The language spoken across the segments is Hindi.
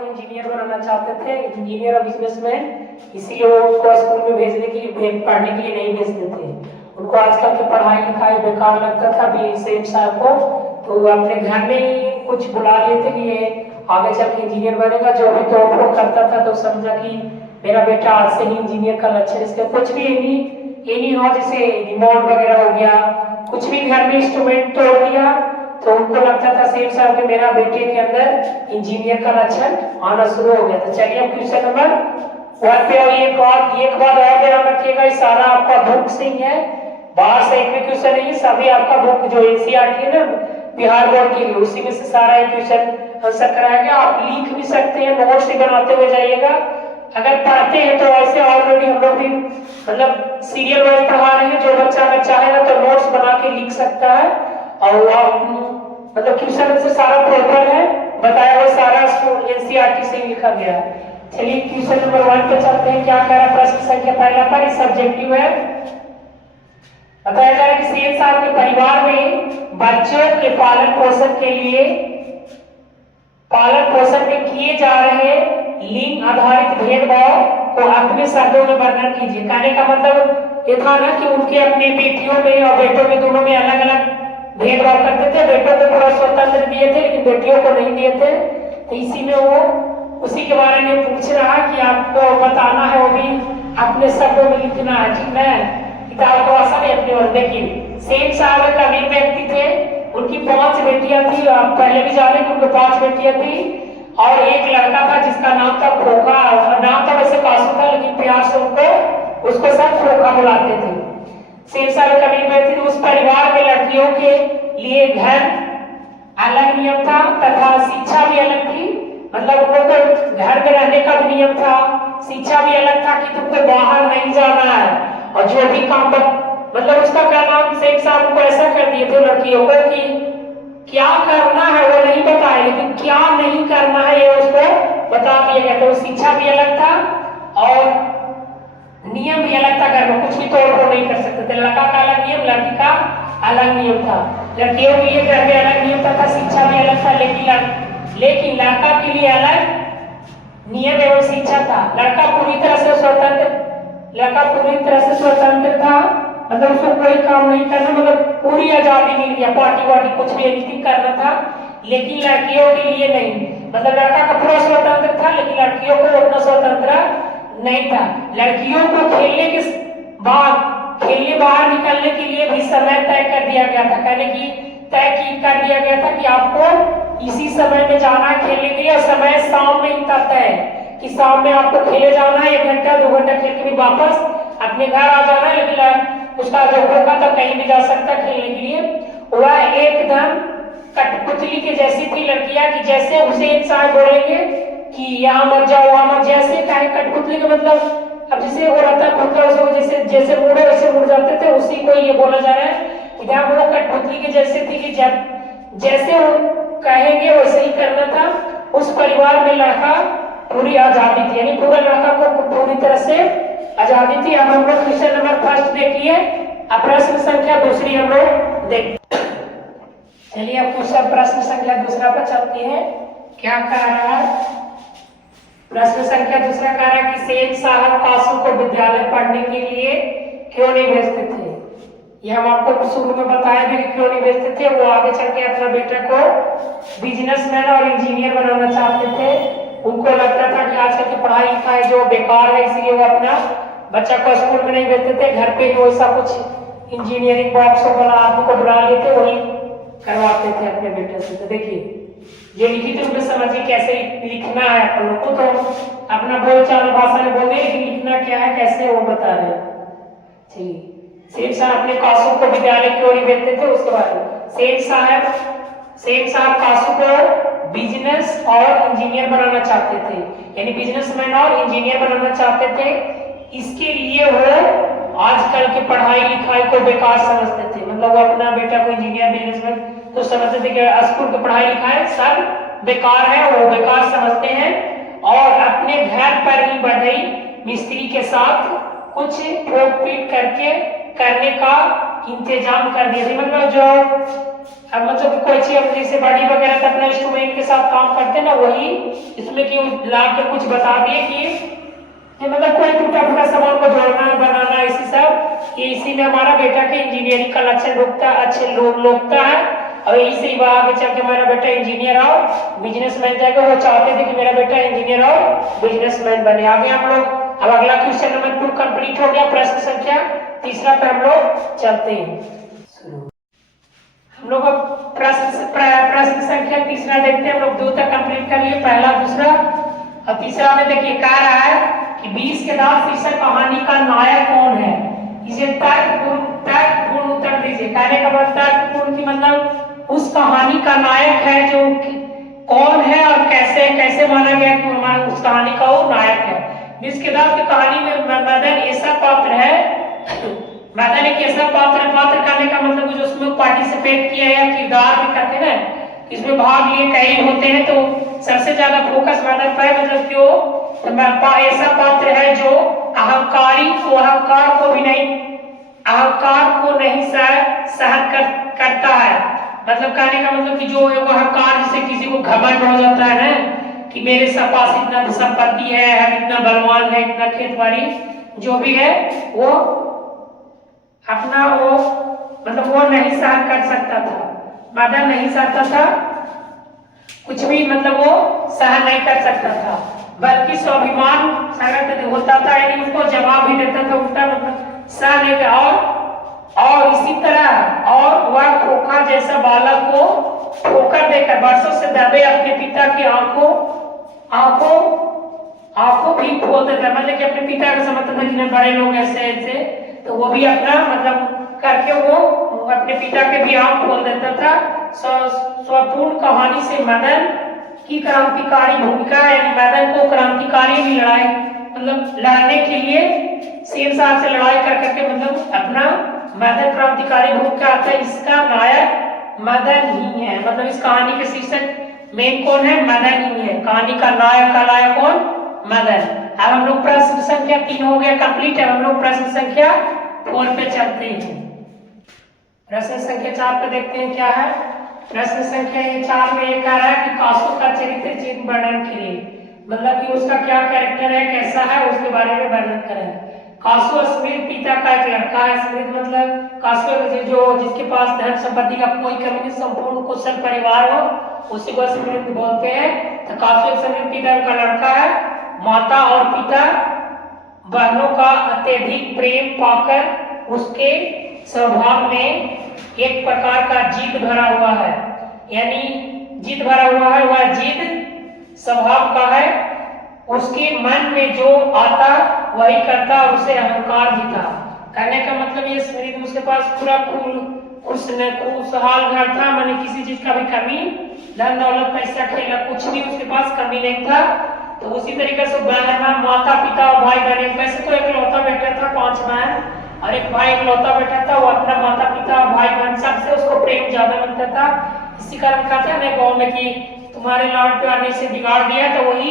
इंजीनियर बनाना चाहते थे, इंजीनियर और बिजनेसमैन, इसीलिए वो उसको स्कूल में भेजने के लिए पढ़ने के लिए नहीं भेजते थे। उनको आजकल की पढ़ाई लिखाई बेकार लगता था भी सेम साहब को, तो वो अपने घर में ही कुछ बुला लेते कि ये आगे चल के इंजीनियर बनेगा। जो भी तो वो करता था तो समझा कि मेरा बेटा आज से ही इंजीनियर का लक्ष्य, इसके कुछ भी एनी हो, जैसे रिमोट वगैरह हो गया, कुछ भी घर में इंस्ट्रूमेंट तोड़ दिया तो उनको लगता था सेम साहब के मेरा बेटे के अंदर इंजीनियर का लक्षण आना शुरू हो गया। तो चलिए अब क्वेश्चन नंबर 1 पे एक बात और ध्यान रखिएगा, ये सारा आपका बुक से ही है, बाहर से एक भी क्वेश्चन नहीं है, सभी आपका बुक जो एनसीईआरटी है ना बिहार बोर्ड के लिए, उसी में से सारा एक क्वेश्चन आंसर कराया गया। आप लिख भी सकते हैं, नोट्स भी बनाते हुए जाइएगा। अगर पढ़ते हैं तो ऐसे ऑलरेडी हम लोग भी मतलब सीरियल वाइज पढ़ा रहे हैं, जो बच्चा अगर चाहेगा तो नोट्स बना के लिख सकता है। और आप मतलब क्वेश्चन से सारा प्रॉपर है, बताया हुआ सारा एनसीईआरटी से लिखा गया है। चलिए क्वेश्चन नंबर 1 पे चलते हैं। क्या कह रहा है प्रश्न संख्या पहला पर, ये सब्जेक्टिव है। बताया जा रहा है कि सेठ साहब के परिवार में बच्चों के पालन पोषण में किए जा रहे लिंग आधारित भेदभाव को अपने शब्दों में वर्णन कीजिए। कहने का मतलब ये था ना कि उनके अपने बेटियों में और बेटों में दोनों में अलग अलग भेदभाव करते थे। बेटों को पूरा स्वतंत्र दिए थे लेकिन बेटियों को नहीं दिए थे। तो इसी में वो उसी के बारे में पूछ रहा है कि आपको बताना है, वो भी अपने शब्दों में लिखना है, ठीक है। किताब को आसान है अपनी ओर। देखिए सेठ साहब एक अमीर व्यक्ति थे, उनकी 5 बेटियां थी। आप पहले भी जाने कि उनको 5 बेटियां थी और एक लड़का था जिसका नाम था खोखा। नाम था वैसे कासू था लेकिन प्यार से उसको सब खोखा बुलाते थे। सेठ साहब एक अमीर व्यक्ति थे, उस परिवार में लड़कियों के लिए घर अलग नियम था तथा शिक्षा भी अलग थी। मतलब उन लोगों को घर में रहने का भी नियम था, शिक्षा भी अलग था कि तुमको बाहर नहीं जाना है। और जो भी काम मतलब उसका क्या नाम सेठ साहब को ऐसा कर दिए थे लड़कियों को कि क्या करना है वो नहीं बताए, लेकिन क्या नहीं करना है ये उसको बता दिया गया। तो शिक्षा भी अलग था और नियम भी अलग था, घर में कुछ भी तोड़ फोड़ नहीं कर सकते थे। लड़का का अलग नियम, लड़की का अलग नियम था। लड़कियों के लिए घर में अलग नियम था, शिक्षा भी अलग था, लेकिन लड़का के लिए अलग नियम एवं शिक्षा था। लड़का पूरी तरह से स्वतंत्र था, मतलब उसको कोई काम नहीं करना, मतलब पूरी आजादी मिल गया, पार्टी वार्टी कुछ भी एनीथिंग करना था। लेकिन लड़कियों के लिए नहीं, मतलब लड़का का पूरा स्वतंत्र था लेकिन लड़कियों को उतना स्वतंत्र नहीं था। लड़कियों को खेलने बाहर निकलने के लिए भी समय तय कर दिया गया था। कहने की कर दिया गया था कि आपको इसी समय में जाना है खेलने के लिए, और समय शाम में ही तय है कि शाम में आपको खेले जाना है, 1 घंटा 2 घंटा खेल के भी वापस अपने घर आ जाना है। लेकिन उसका जो होगा तो कहीं भी जा सकता खेलने के लिए। वह एकदम कठपुतली के जैसी थी लड़कियां, कि जैसे हुसैन साहब बोलेंगे कि यहाँ मत जाओ वहां मत, जैसे कहे कठपुतली का मतलब अब जैसे वो रहता है पुतला, जैसे मुड़े वैसे मुड़ जाते थे, उसी को ये बोला जा रहा है कि वो कठपुतली के जैसे थी कि जब जैसे वो कहेंगे वैसे ही करना था। उस परिवार में लड़का पूरी आजादी थी, यानी पूरा लड़का को पूरी तरह से आजादी थी। अब हम लोग क्वेश्चन नंबर 1 देखिए, अब प्रश्न संख्या 2 हम लोग देखते हैं। चलिए अब क्वेश्चन प्रश्न संख्या 2 पर चलते हैं। क्या कह रहा है प्रश्न संख्या 2 कह रहा है कि सेठ साहब कासू को विद्यालय पढ़ने के लिए क्यों नहीं भेजते थे। ये हम आपको शुरू में बताया भी कि क्यों नहीं भेजते थे। वो आगे चल के अपना बेटे को बिजनेसमैन और इंजीनियर बनाना चाहते थे। उनको लगता था कि आजकल की पढ़ाई लिखाई जो बेकार है, इसलिए वो अपना बच्चा को स्कूल में नहीं भेजते थे। घर पे ही वैसा कुछ इंजीनियरिंग बॉक्स वाला आदमी को बुला लेते, वही करवाते थे अपने बेटे से। तो देखिए ये लिखित रूप में समझिए कैसे लिखना है अपन को, तो अपना बोलचाल भाषा में बोलते हैं, लेकिन लिखना क्या है कैसे वो बता रहे हैं। ठीक, सेठ साहब अपने कासू को विद्यालय क्यों नहीं भेजते थे उसके बारे में। सेठ साहब कासू को बिजनेस और इंजीनियर बनाना चाहते थे, यानी बिजनेसमैन और इंजीनियर बनाना चाहते थे। इसके लिए वो आजकल की पढ़ाई लिखाई को बेकार समझते थे, मतलब वो अपना बेटा को इंजीनियर बिजनेसमैन तो समझते थे कि स्कूल की पढ़ाई लिखाई सब बेकार है, वो बेकार समझते हैं। और अपने घर पर ही बढ़ई मिस्त्री के साथ कुछ ठोक पीट करके करने का इंतजाम कर दिया। मतलब जो अब मतलब कोई चीज जैसे बड़ी वगैरह तो अपना इंस्ट्रूमेंट के साथ काम करते ना, वही इसमें कि ला के कुछ बता दिए कि ये मतलब कोई टूटा फूटा सामान को जोड़ना बनाना इसी सब, ये इसी में हमारा बेटा के इंजीनियरिंग का लक्षण रोकता अच्छे लोकता है। और इसी वह आगे चल के मेरा बेटा इंजीनियर और बिजनेसमैन जाएगा। वो चाहते थे कि मेरा बेटा इंजीनियर और बिजनेसमैन बने। आगे हम लोग अब अगला क्वेश्चन नंबर 2 कंप्लीट हो गया। प्रश्न संख्या 3 पे हम लोग चलते हैं। हम लोग अब प्रश्न संख्या 3 देखते हैं। हम लोग 2 तक कंप्लीट कर लिए, पहला दूसरा और तीसरा में देखिए कह रहा है कि 20 के दांत शीर्षक कहानी का नायक कौन है। इसे तर्कपूर्ण उत्तर दीजिए। कहने का मतलब तर्कपूर्ण की मतलब उस कहानी का नायक है जो कौन है और कैसे कैसे माना गया कि हमारे उस कहानी का वो नायक है। 20 के दांत की कहानी में मदन ऐसा पात्र है, मदन एक ऐसा पात्र करने का मतलब जो उसमें पार्टिसिपेट किया या किरदार भी करते हैं, इसमें भाग लिए कई होते हैं, तो सबसे ज्यादा फोकस मदन पर है। मतलब क्यों ऐसा पात्र है जो अहंकार को भी नहीं, अहंकार को नहीं सहन करता है। मतलब कहने का मतलब कि जो अहंकार, जैसे किसी को घमंड हो जाता है ना कि मेरे पास इतना संपत्ति है, हम इतना बलवान है, इतना खेतबाड़ी जो भी है, वो अपना वो मतलब वो नहीं सहन कर सकता था। मदन नहीं सहता था कुछ भी, मतलब वो सहन नहीं कर सकता था, बल्कि स्वाभिमान संरक्षित होता था, यानी उसको जवाब भी देता था उल्टा, मतलब सह नहीं था। और इसी तरह और वह खोखा जैसा बालक को ठोकर देकर वर्षों से दबे अपने पिता की आंखों भी खोल देता। मतलब कि अपने पिता का समझता था कि बड़े लोग ऐसे ऐसे, तो वो भी अपना मतलब करके वो अपने पिता के भी आंख खोल देता था। स्वपूर्ण कहानी से मदन की क्रांतिकारी भूमिका, यानी मदन को क्रांतिकारी भी लड़ाई मतलब लड़ने के लिए शेरशाह से लड़ाई कर करके मतलब अपना मदन क्रांतिकारी भूमिका आता है। इसका नायक मदन ही है। मतलब इस कहानी के शीर्षक मेन कौन है? मदन ही है। कहानी का नायक कौन? मदन। अब हम लोग प्रश्न संख्या 3 हो गया कंप्लीट। अब हम लोग प्रश्न संख्या 4 पे चलते हैं। प्रश्न संख्या 4 पे देखते हैं क्या है। प्रश्न संख्या 4 में ये कह रहा है कि कासू का चरित्र चिन्ह वर्णन करिए। मतलब कि उसका क्या कैरेक्टर है, कैसा है, उसके बारे में वर्णन करें। कासू स्मृत पिता का एक लड़का है। स्मृत मतलब कासू जो जिसके पास धन संपत्ति का कोई कमी नहीं, संपूर्ण कुशल परिवार हो, उसी को स्मृत बोलते हैं। तो कासू स्मृत पिता का लड़का है। माता और पिता बहनों का अत्यधिक प्रेम पाकर उसके स्वभाव में एक प्रकार का जिद भरा हुआ है, यानी जिद भरा हुआ है, वह जिद स्वभाव का है। उसके मन में जो आता वही करता और उसे अहंकार भी था। कहने का मतलब ये स्मृत उसके पास पूरा खुशहाल घर था, माने किसी चीज का भी कमी, धन दौलत पैसा खेला कुछ भी उसके पास कमी नहीं था। तो उसी तरीके से बहन माता पिता और भाई बहन, वैसे तो इकलौता बेटा था, 5 बहन और एक भाई इकलौता बेटा था। वो अपना माता पिता और भाई बहन सबसे उसको प्रेम ज्यादा मिलता था। इसी कारण कहते हैं गाँव में कि तुम्हारे लाड प्यार ने इसे बिगाड़ दिया। तो वही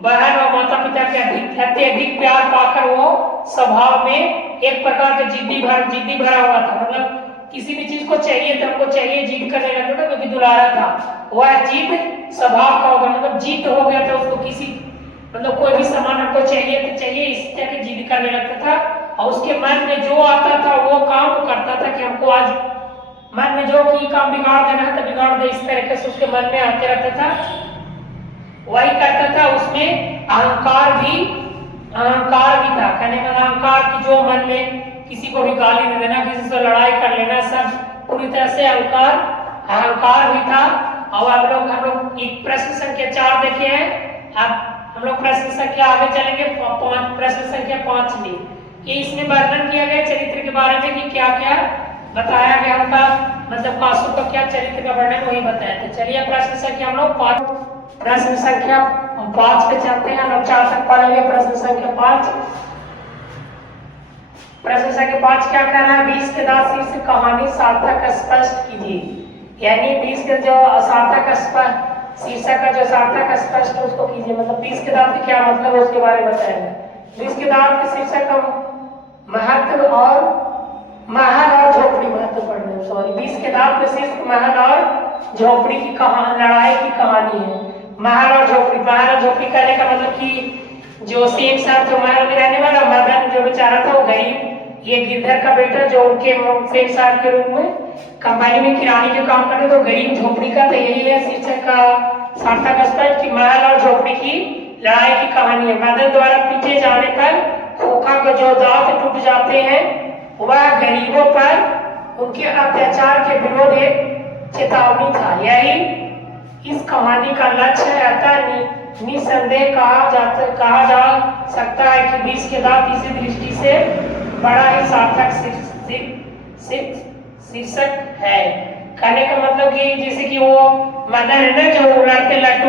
बहन और माता पिता के अत्यधिक प्यार पाकर वो स्वभाव में एक प्रकार का जिद्दी भरा हुआ था। मतलब किसी भी चीज को चाहिए तो हमको चाहिए, जिद करने लगता था, क्योंकि दुलारा था। वह जिद स्वभाव का होगा, मतलब जिद हो गया था उसको, किसी मतलब कोई भी सामान हमको चाहिए तो चाहिए, इस तरह की जिद करने लगता था। और उसके मन में जो आता था वो काम करता था कि हमको आज मन में जो की काम बिगाड़ देना है तो बिगाड़ दे, इस तरीके से उसके मन में आते रहता था, वही करता था। उसमें अहंकार भी था। कहने का अहंकार की जो मन में किसी को भी गाली नहीं देना, किसी से लड़ाई कर लेना, सब पूरी तरह से अहंकार भी था। और हम लोग एक प्रश्न संख्या 4 देखे हैं। अब हम लोग प्रश्न संख्या आगे चलेंगे, प्रश्न संख्या 5 में ये इसमें वर्णन किया गया चरित्र के बारे में कि क्या क्या बताया गया उनका, मतलब कासू का क्या चरित्र का वर्णन वही बताया था। चलिए प्रश्न संख्या हम लोग 5 प्रश्न संख्या 5 पे चलते हैं। हम लोग 4 तक पढ़ लिए, प्रश्न संख्या 5। प्रश्न संख्या 5 क्या कह रहा है? 20 के दांत शीर्षक कहानी सार्थक स्पष्ट कीजिए। यानी 20 के जो सार्थक शीर्षक का जो सार्थक स्पष्ट उसको कीजिए। मतलब 20 के दांत क्या मतलब है उसके बारे में बताएंगे। 20 के दांत के शीर्षक का महत्व और महल और झोपड़ी महत्वपूर्ण, सॉरी 20 के दांत में सिर्फ महल और झोपड़ी की कहानी, लड़ाई की कहानी है। महल और झोपड़ी, महल और झोपड़ी कहने का मतलब कि जो शेख साहब जो महल में रहने वाला, मदन जो बेचारा था वो गरीब, ये गिरधर का बेटा जो उनके शेख साहब के रूप में कंपनी में किरानी के काम करते, तो गरीब झोपड़ी का, तो यही है शीर्षक का सार्थक स्पष्ट कि महल और झोपड़ी की लड़ाई की कहानी है। मदन द्वारा पीटे जाने पर खोखा के जो दांत टूट जाते हैं, वह गरीबों पर उनके अत्याचार के विरोध एक चेतावनी था। यही इस कहानी का लक्ष्य है। अतः निसंदेह कहा जा सकता है कि 20 के दांत इसी दृष्टि से बड़ा ही सार्थक शीर्षक है। कहने का मतलब कि जैसे कि वो मदन है ना, जो लड़ते लट्टू